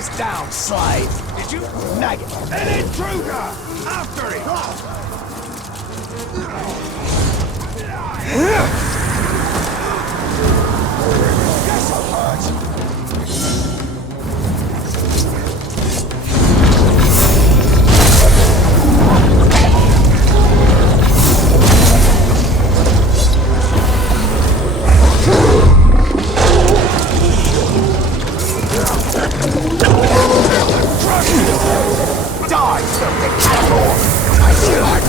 us down, slave! Did you? Maggot! An intruder! After him! This'll hurt! Die, filthy cattle! I feel like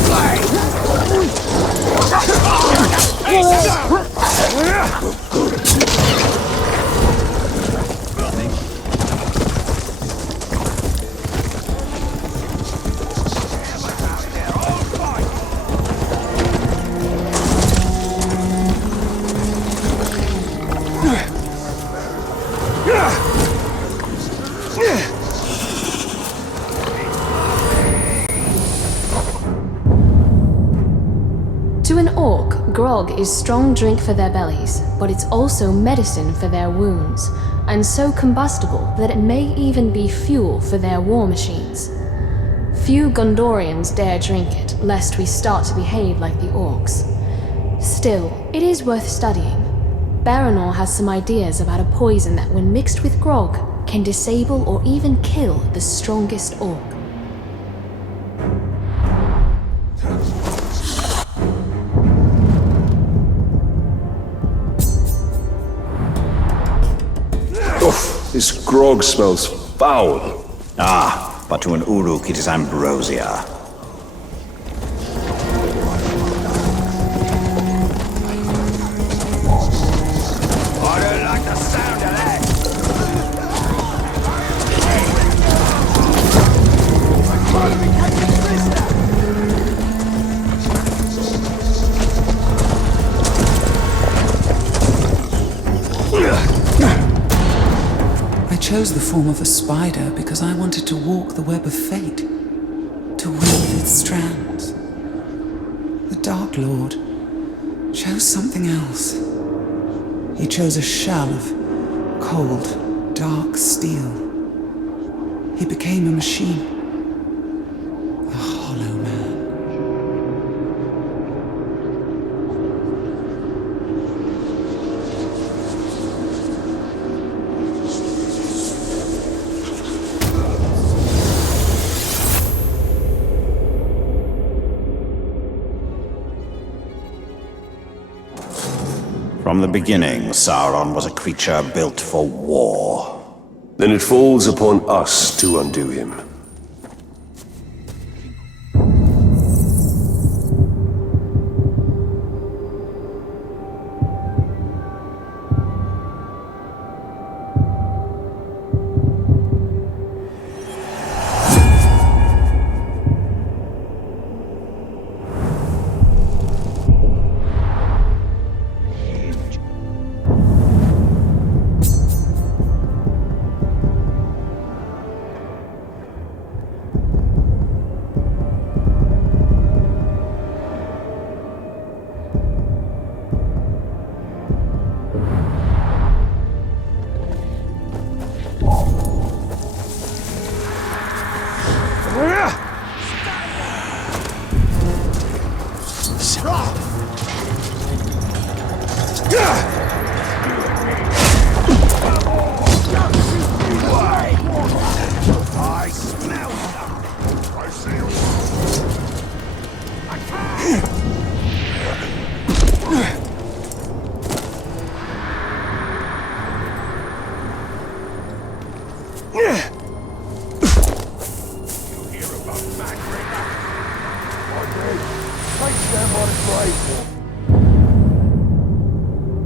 To an orc, grog is strong drink for their bellies, but it's also medicine for their wounds, and so combustible that it may even be fuel for their war machines. Few Gondorians dare drink it, lest we start to behave like the orcs. Still, it is worth studying. Baranor has some ideas about a poison that, when mixed with grog, can disable or even kill the strongest orc. This grog smells foul. Ah, but to an Uruk it is ambrosia. I don't like the sound of that! I chose the form of a spider because I wanted to walk the web of fate, to weave its strands. The Dark Lord chose something else. He chose a shell of cold, dark steel. He became a machine, a hollow man. From the beginning, Sauron was a creature built for war. Then it falls upon us to undo him.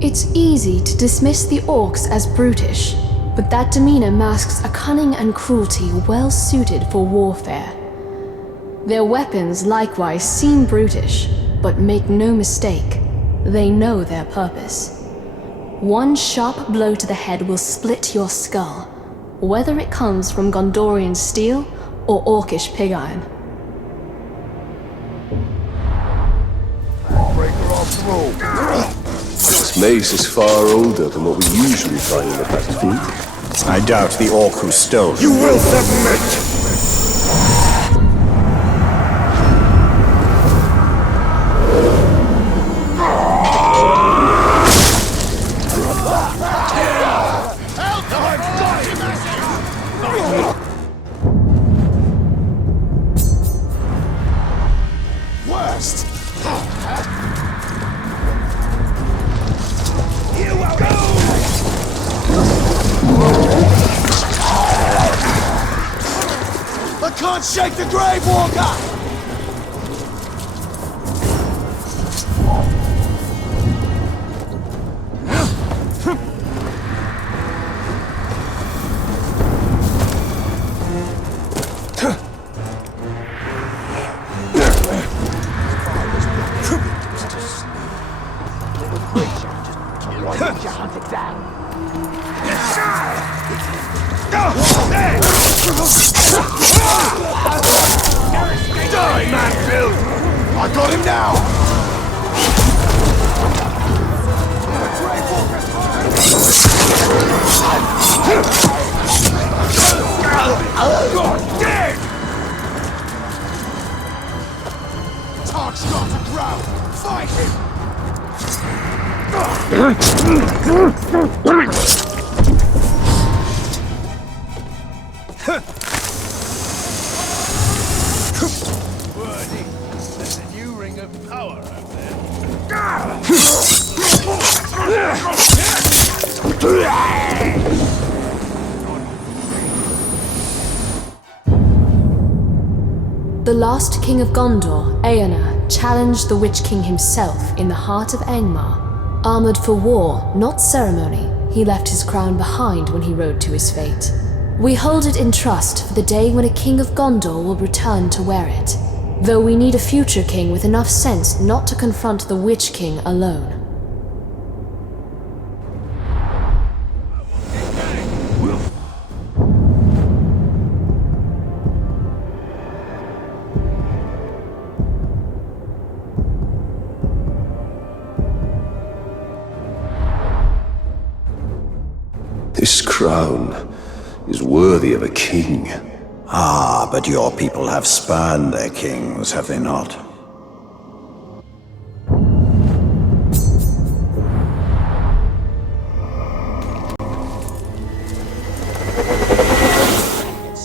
It's easy to dismiss the orcs as brutish, but that demeanor masks a cunning and cruelty well suited for warfare. Their weapons likewise seem brutish, but make no mistake, they know their purpose. One sharp blow to the head will split your skull, whether it comes from Gondorian steel or orcish pig iron. Break her off the road! This mace is far older than what we usually find in the battlefield. I doubt the orc who stole You him. will submit! Worst. You will go! I can't shake the Grave Walker! Die, Manfield! I got him now! God dead! Tark's got to ground! Fight him! Worthy, there's a new ring of power out there. The last king of Gondor, Eomer, challenged the Witch King himself in the heart of Angmar. Armored for war, not ceremony, he left his crown behind when he rode to his fate. We hold it in trust for the day when a king of Gondor will return to wear it, though we need a future king with enough sense not to confront the Witch King alone. This crown is worthy of a king. Ah, but your people have spurned their kings, have they not?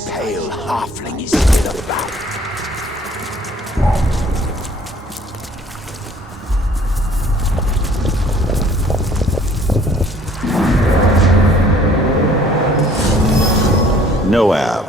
Pale halfling is in the back. Noab.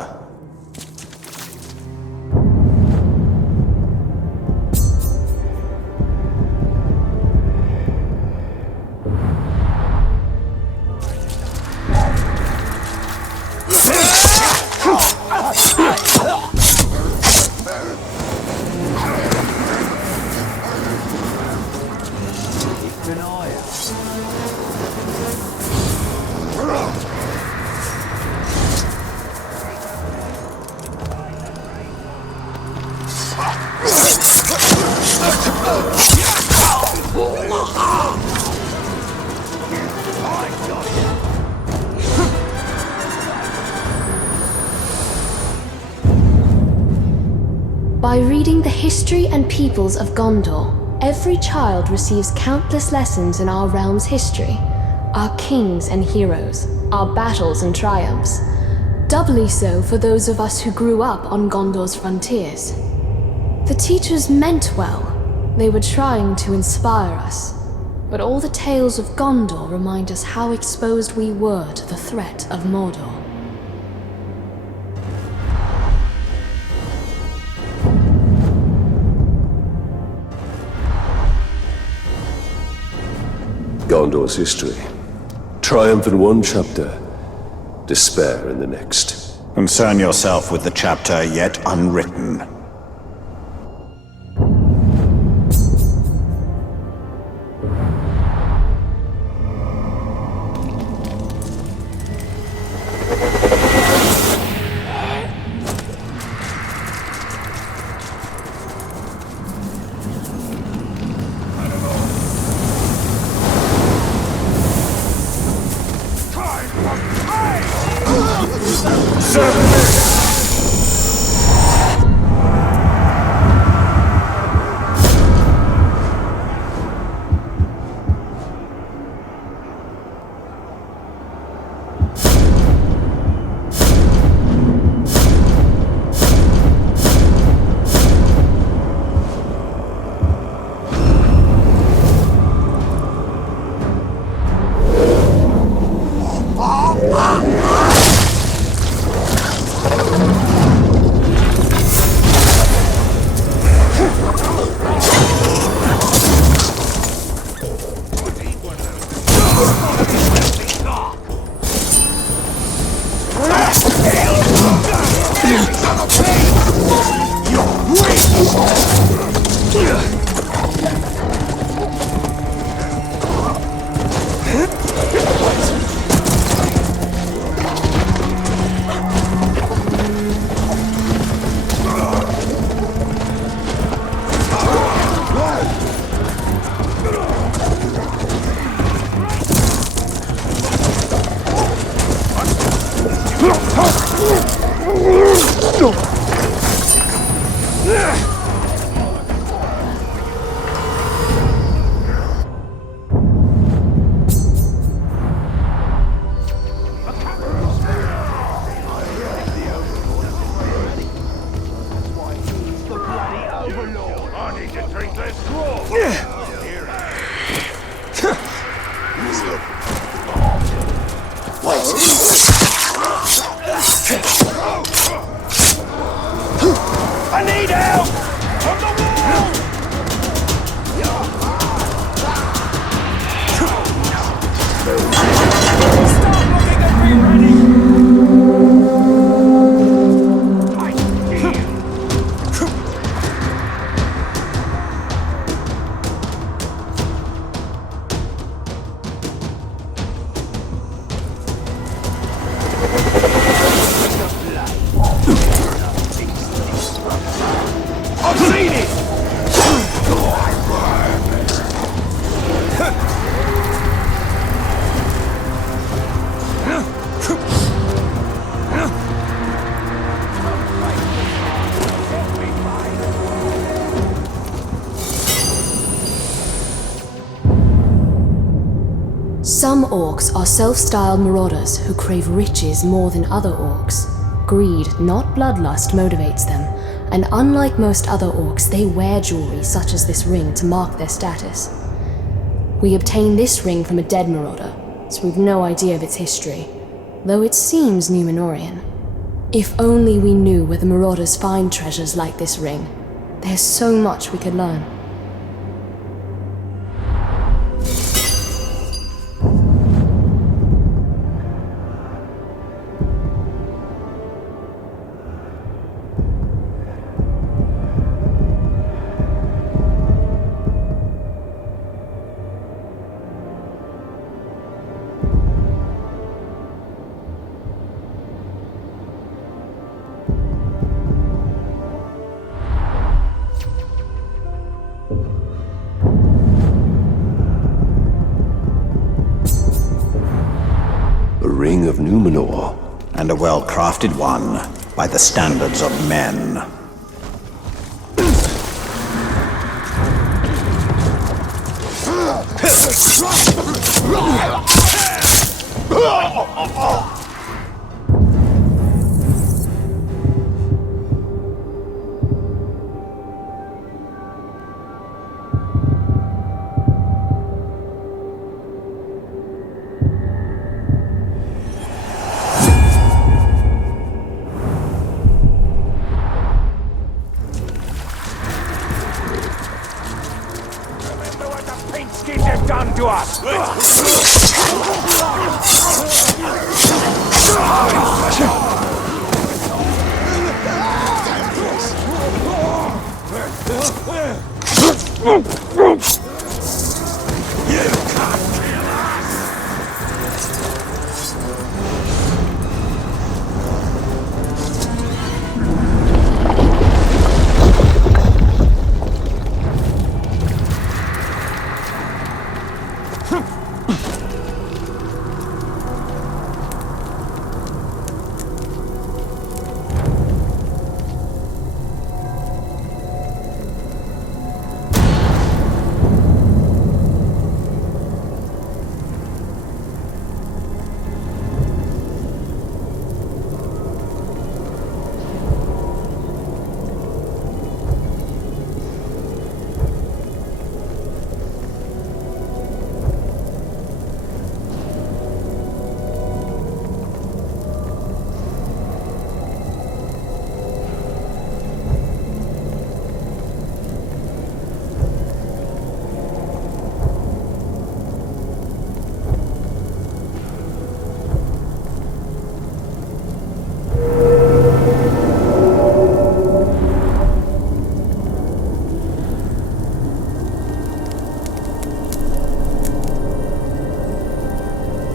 By reading the history and peoples of Gondor, every child receives countless lessons in our realm's history, our kings and heroes, our battles and triumphs. Doubly so for those of us who grew up on Gondor's frontiers. The teachers meant well. They were trying to inspire us. But all the tales of Gondor remind us how exposed we were to the threat of Mordor. Gondor's history. Triumph in one chapter, despair in the next. Concern yourself with the chapter yet unwritten. Hey! I need help! From the wall! Stop looking at me already! I've seen it! Some orcs are self-styled marauders who crave riches more than other orcs. Greed, not bloodlust, motivates them, and unlike most other orcs, they wear jewelry such as this ring to mark their status. We obtained this ring from a dead marauder, so we've no idea of its history, though it seems Numenorian. If only we knew where the marauders find treasures like this ring. There's so much we could learn. A ring of Numenor. And a well-crafted one by the standards of men. Remember what the pink skins have done to us!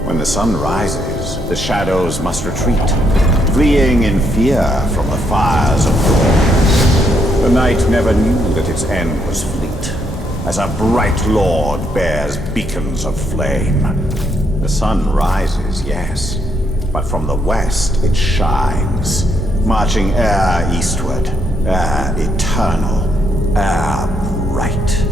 When the sun rises, the shadows must retreat, fleeing in fear from the fires of dawn. The night never knew that its end was fleet, as a bright lord bears beacons of flame. The sun rises, yes, but from the west it shines, marching e'er eastward, e'er eternal, e'er bright.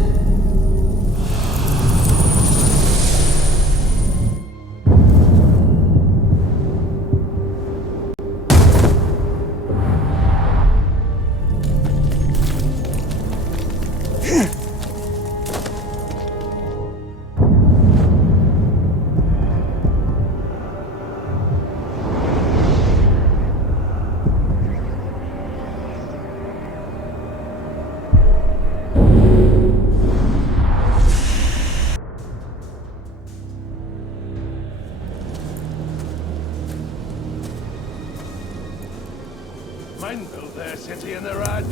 Men built their city in the rat.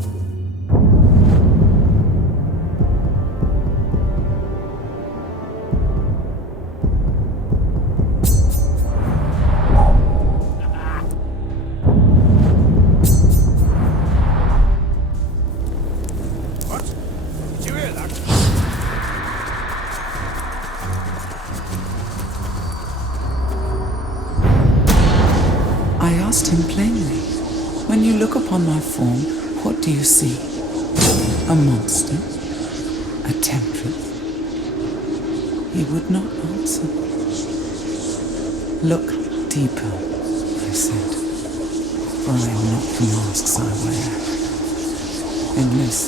What? Did you hear that? I asked him plainly, "When you look upon my form, what do you see? A monster? A temptress?" He would not answer. "Look deeper," I said, "for I am not the masks I wear." In this,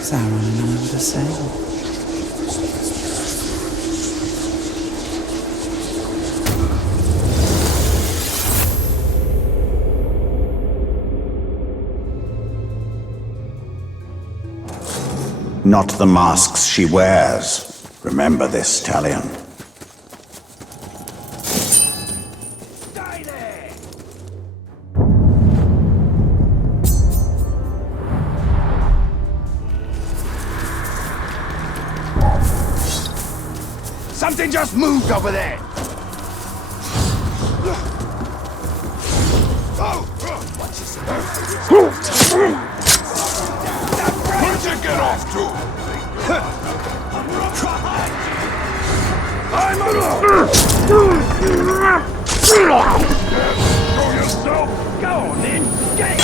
Sauron and I were the same. Not the masks she wears. Remember this, Talion. Stay there! Something just moved over there! What's this? Where'd you get off to? I'm Go yourself! Go on then! Get it!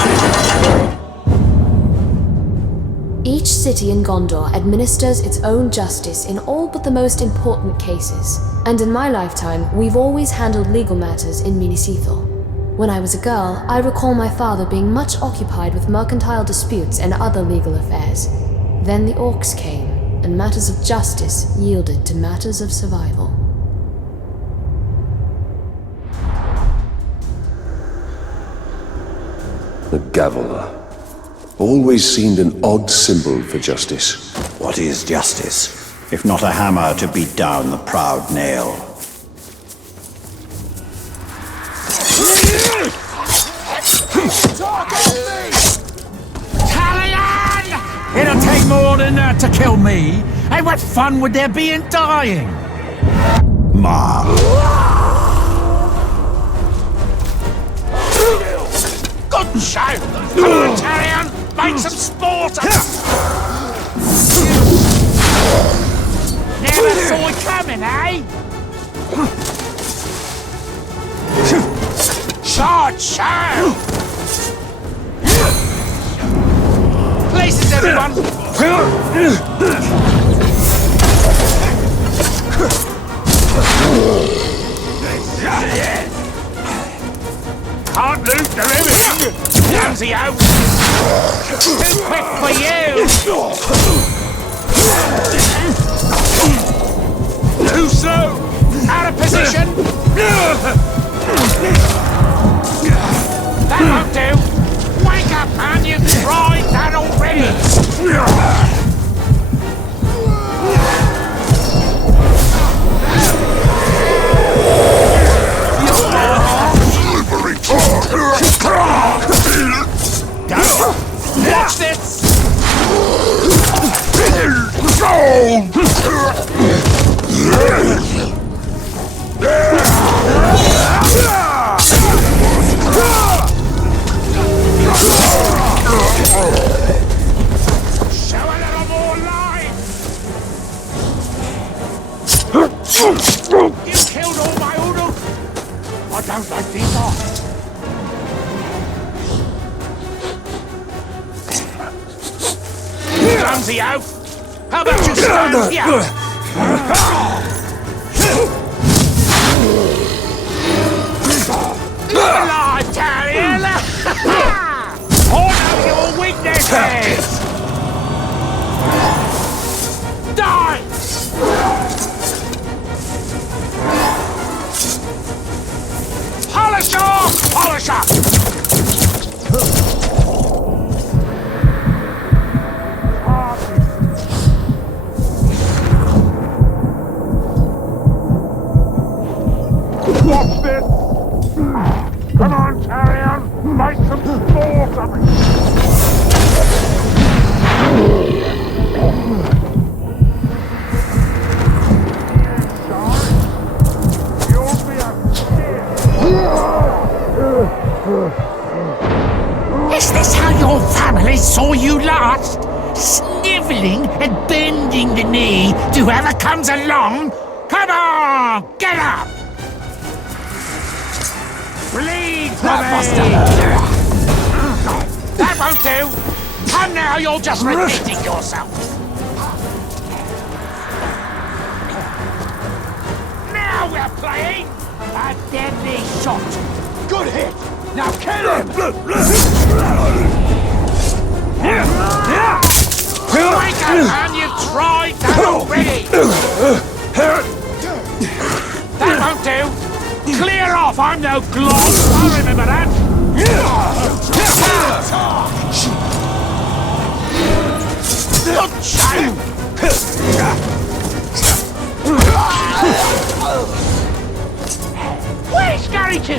Each city in Gondor administers its own justice in all but the most important cases. And in my lifetime, we've always handled legal matters in Minas Ithil. When I was a girl, I recall my father being much occupied with mercantile disputes and other legal affairs. Then the orcs came, and matters of justice yielded to matters of survival. The Gavilar. Always seemed an odd symbol for justice. What is justice, if not a hammer to beat down the proud nail? Talion! It'll take more than that to kill me. And what fun would there be in dying? Ma. Good show! Come on, Talion! Make some sport of it! Never saw it coming, eh? Short show! Places, everyone! Can't lose the ribbon! Clumsy out! Too quick for you! Too slow! Out of position! That won't do! Wake up, man! You've tried that already! Watch this! killed all my Uruk. I don't like these off. Clumsy out. How about you stand here? Alive, Tariel! Hold up your weaknesses! Die! Polish off! Polish up! Watch this! Come on, Tarion! Make some sport of it! You'll be a Is this how your family saw you last? Snivelling and bending the knee to whoever comes along? Come on, get up! Bleed for me! That won't do! Come now, you're just repeating yourself! Now we're playing! A deadly shot! Good hit! Now kill him! Wake up, man! You've tried that already! That won't do! Clear off! I'm no gloss! I remember that! Good shame! Where's Gary to?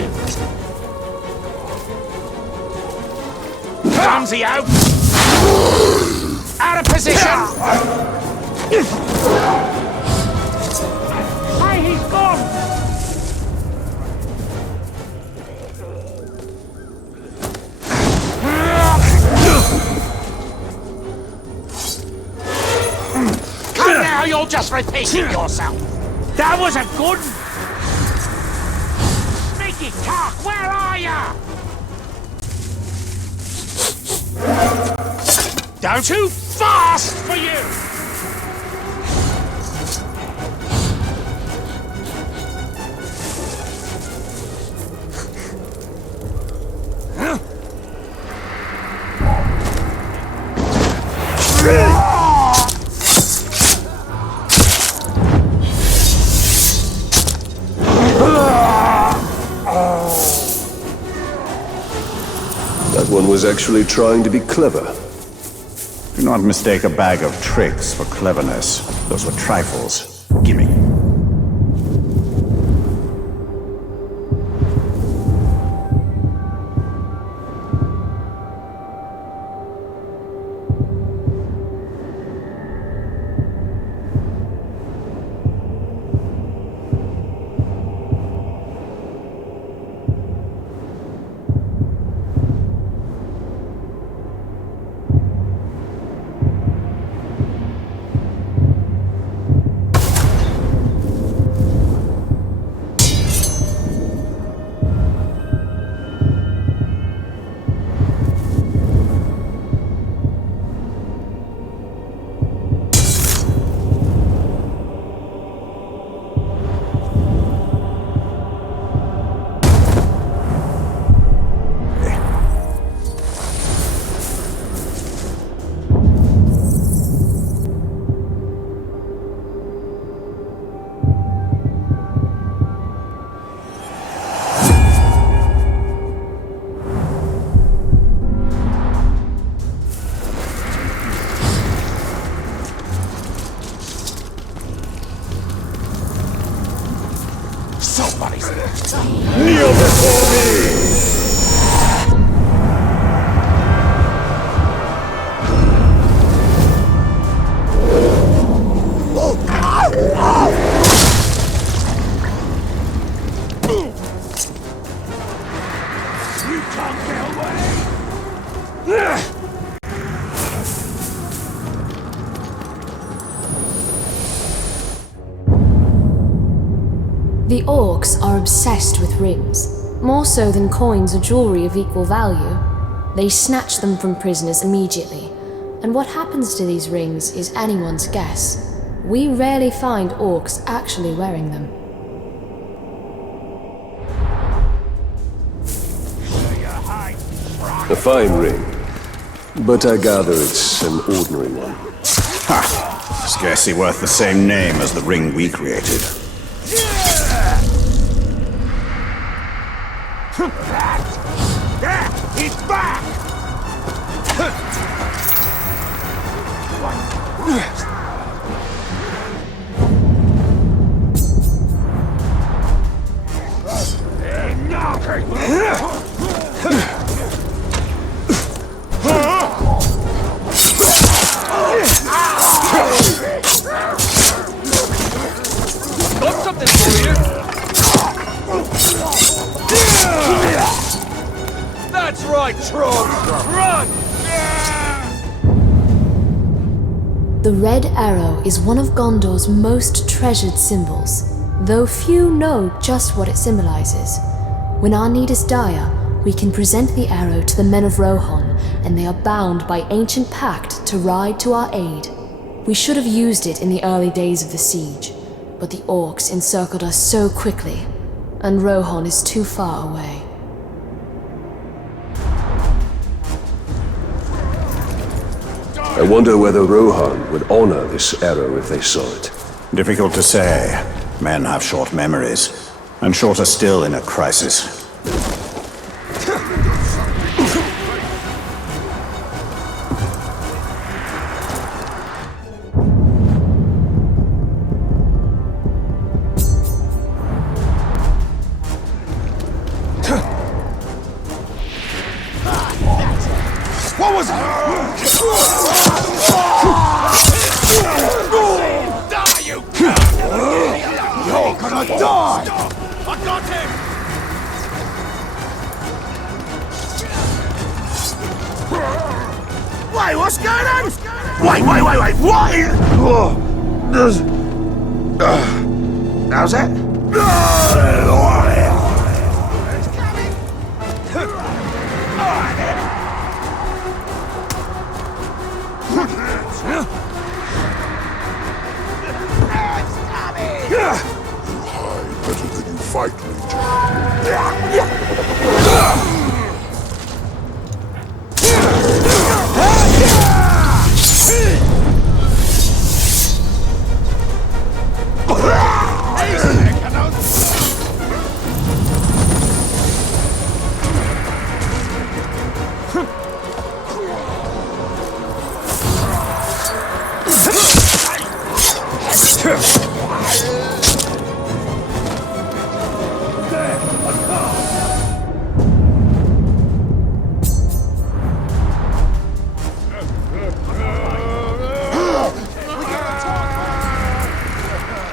Clumsy out! Out of position! Hey, he's gone! Come now, you're just repeating yourself! That was a good... Sneaky cock, where are ya? Down too fast for you! That one was actually trying to be clever. Do not mistake a bag of tricks for cleverness. Those were trifles. Gimme. Somebody's... kneel before me! You can't get away! The orcs are obsessed with rings, more so than coins or jewelry of equal value. They snatch them from prisoners immediately, and what happens to these rings is anyone's guess. We rarely find orcs actually wearing them. A fine ring, but I gather it's an ordinary one. Ha! Scarcely worth the same name as the ring we created. He's back! Got something for you! That's right, Trolls! Run! The Red Arrow is one of Gondor's most treasured symbols, though few know just what it symbolizes. When our need is dire, we can present the arrow to the men of Rohan, and they are bound by ancient pact to ride to our aid. We should have used it in the early days of the siege, but the orcs encircled us so quickly, and Rohan is too far away. I wonder whether Rohan would honor this arrow if they saw it. Difficult to say. Men have short memories, and shorter still in a crisis. What was it? Die, you! You're gonna die! I got him! Wait, what's going on? Wait, what? How's that? Better than you fight, Legion.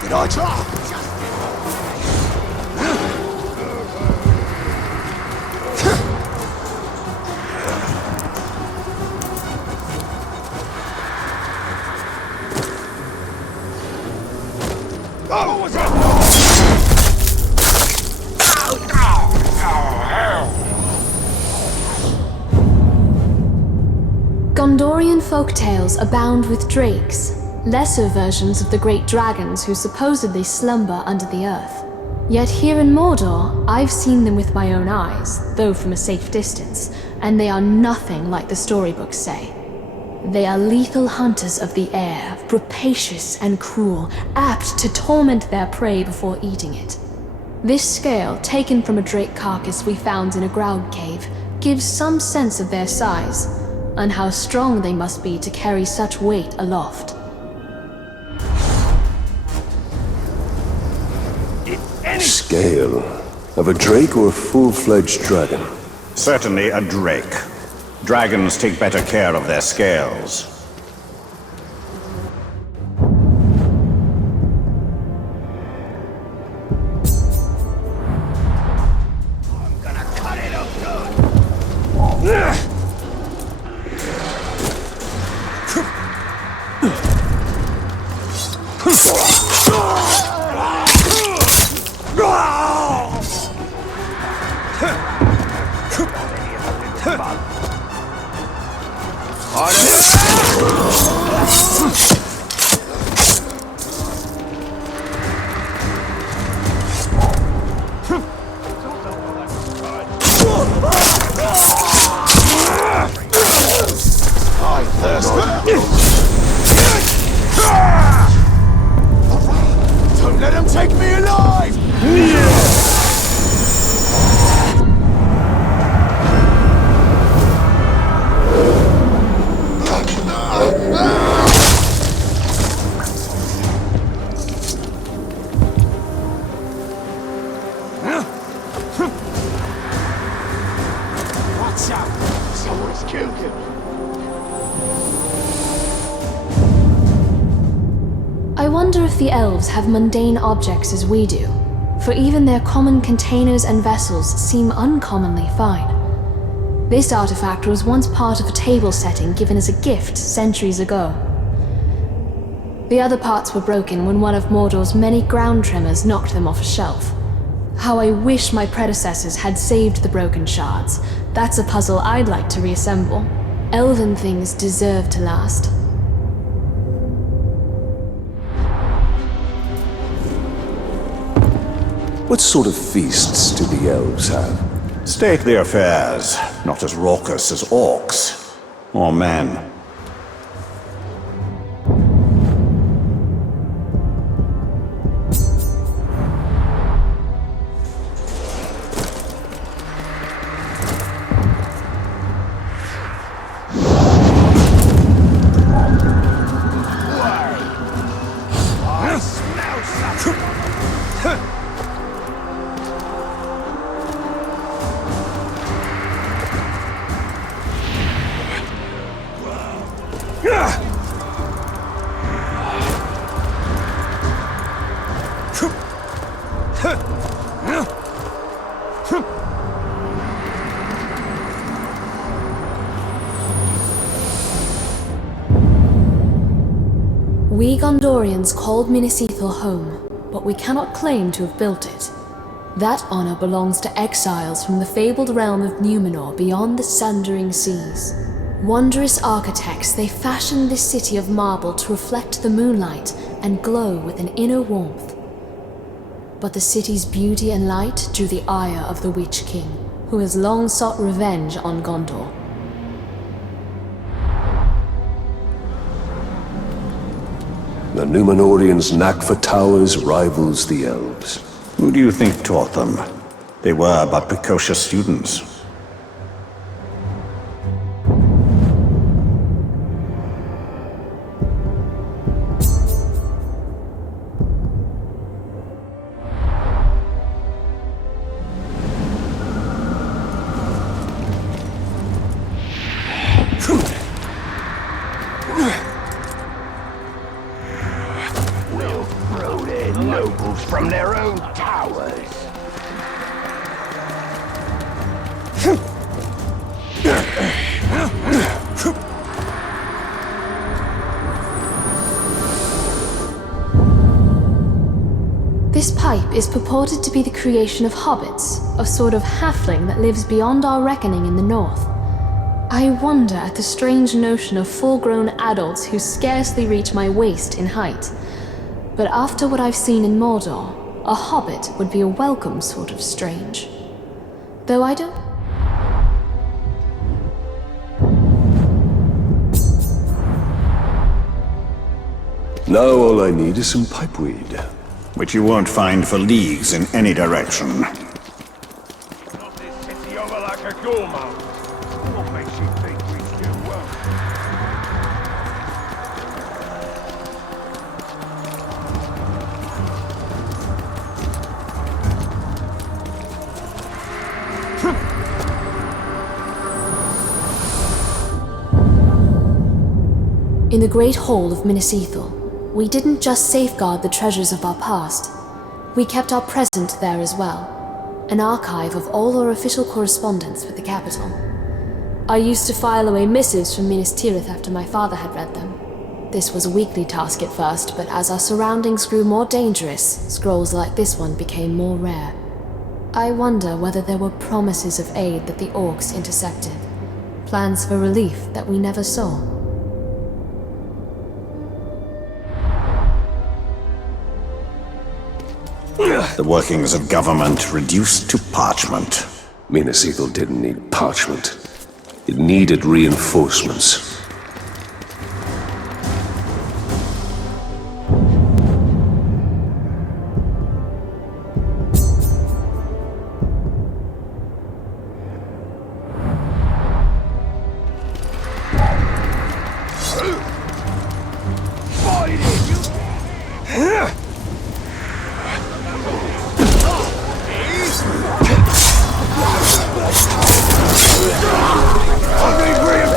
Did I try? Oh, what's up? Gondorian folktales abound with drakes, lesser versions of the great dragons who supposedly slumber under the earth. Yet here in Mordor, I've seen them with my own eyes, though from a safe distance, and they are nothing like the storybooks say. They are lethal hunters of the air, rapacious and cruel, apt to torment their prey before eating it. This scale, taken from a drake carcass we found in a Graug cave, gives some sense of their size, and how strong they must be to carry such weight aloft. Scale of a drake or a full-fledged dragon? Certainly a drake. Dragons take better care of their scales. I'm gonna cut it up good! I wonder if the elves have mundane objects as we do, for even their common containers and vessels seem uncommonly fine. This artifact was once part of a table setting given as a gift centuries ago. The other parts were broken when one of Mordor's many ground tremors knocked them off a shelf. How I wish my predecessors had saved the broken shards. That's a puzzle I'd like to reassemble. Elven things deserve to last. What sort of feasts do the elves have? Stately affairs, not as raucous as orcs or men. We Gondorians called Minas Ithil home, but we cannot claim to have built it. That honor belongs to exiles from the fabled realm of Numenor beyond the sundering seas. Wondrous architects, they fashioned this city of marble to reflect the moonlight and glow with an inner warmth. But the city's beauty and light drew the ire of the Witch King, who has long sought revenge on Gondor. The Numenorians' knack for towers rivals the elves. Who do you think taught them? They were but precocious students. Nobles from their own towers. This pipe is purported to be the creation of hobbits, a sort of halfling that lives beyond our reckoning in the north. I wonder at the strange notion of full-grown adults who scarcely reach my waist in height. But after what I've seen in Mordor, a hobbit would be a welcome sort of strange. Though I don't... Now all I need is some pipeweed. Which you won't find for leagues in any direction. Not this city over like a gourmand. What makes you think we do well? In the Great Hall of Minas Ithil, we didn't just safeguard the treasures of our past. We kept our present there as well, an archive of all our official correspondence with the capital. I used to file away missives from Minas Tirith after my father had read them. This was a weekly task at first, but as our surroundings grew more dangerous, scrolls like this one became more rare. I wonder whether there were promises of aid that the orcs intercepted, plans for relief that we never saw. The workings of government reduced to parchment. Minas Ithil didn't need parchment. It needed reinforcements. I need reinforcements!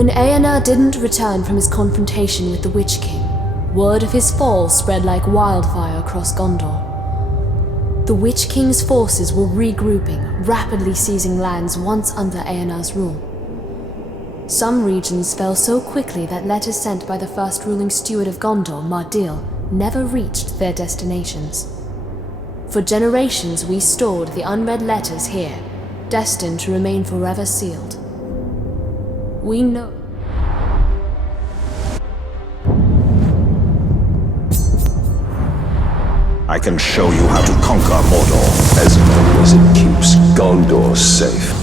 When Aenar didn't return from his confrontation with the Witch King, word of his fall spread like wildfire across Gondor. The Witch King's forces were regrouping, rapidly seizing lands once under Aenar's rule. Some regions fell so quickly that letters sent by the first ruling steward of Gondor, Mardil, never reached their destinations. For generations we stored the unread letters here, destined to remain forever sealed. We know. I can show you how to conquer Mordor. As long as it keeps Gondor safe.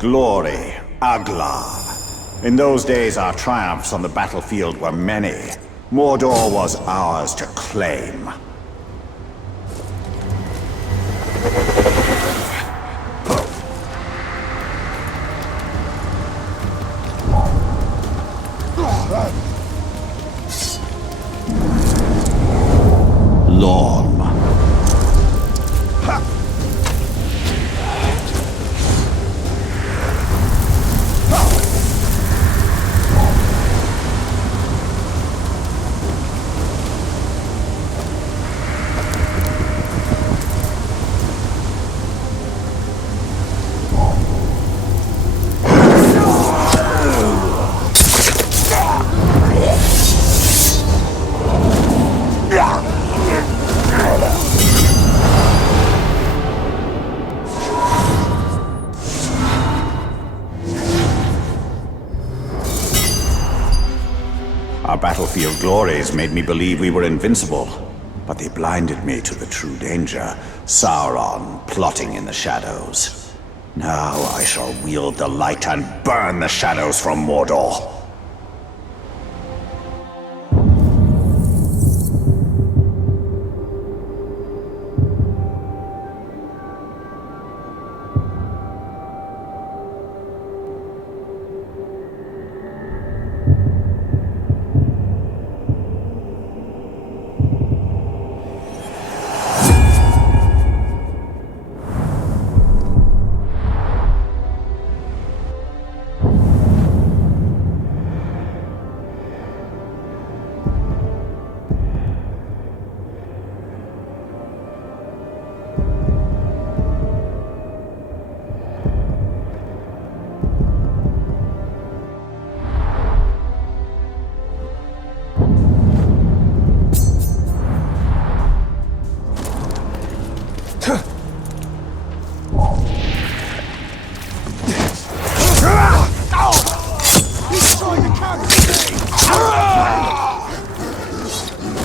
Glory, Aglar. In those days, our triumphs on the battlefield were many. Mordor was ours to claim. Lorm. Our battlefield glories made me believe we were invincible, but they blinded me to the true danger. Sauron plotting in the shadows. Now I shall wield the light and burn the shadows from Mordor.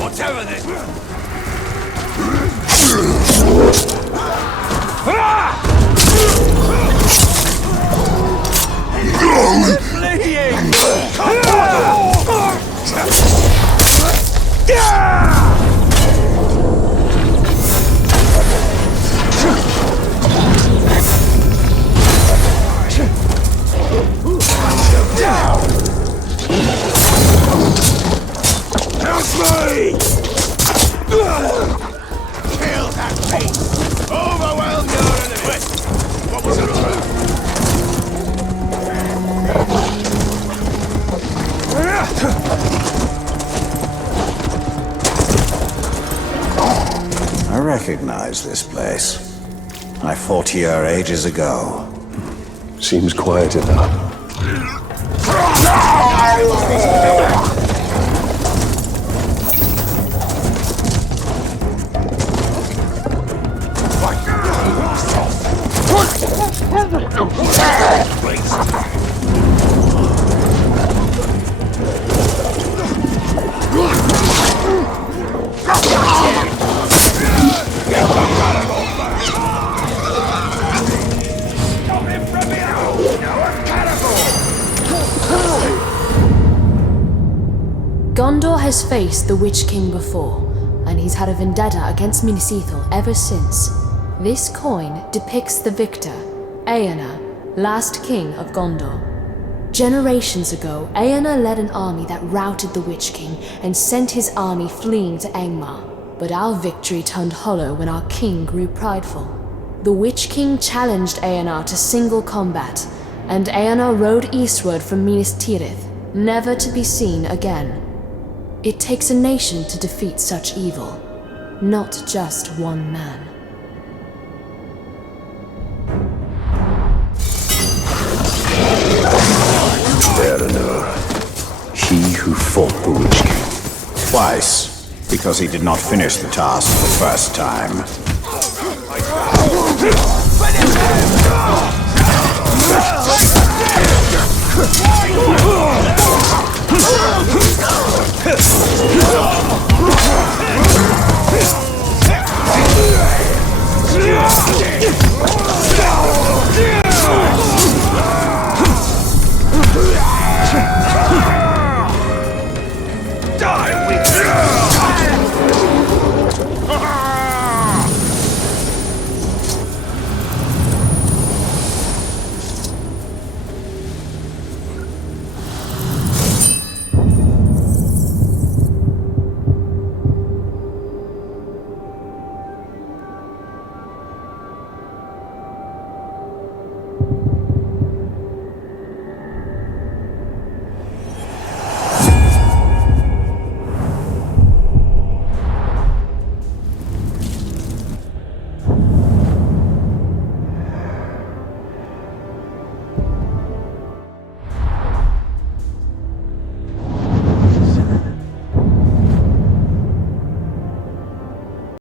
Whatever this. Kill that beast! Overwhelm your enemy! What was it? I recognize this place. I fought here ages ago. Seems quiet enough. Gondor has faced the Witch King before, and and he's had a vendetta against Minas Ithil ever since. This coin depicts the victor, Eärnur, last king of Gondor. Generations ago, Eärnur led an army that routed the Witch King and sent his army fleeing to Angmar. But our victory turned hollow when our king grew prideful. The Witch King challenged Eärnur to single combat, and Eärnur rode eastward from Minas Tirith, never to be seen again. It takes a nation to defeat such evil, not just one man. Eärnur, he who fought the Witch King. Twice, because he did not finish the task the first time.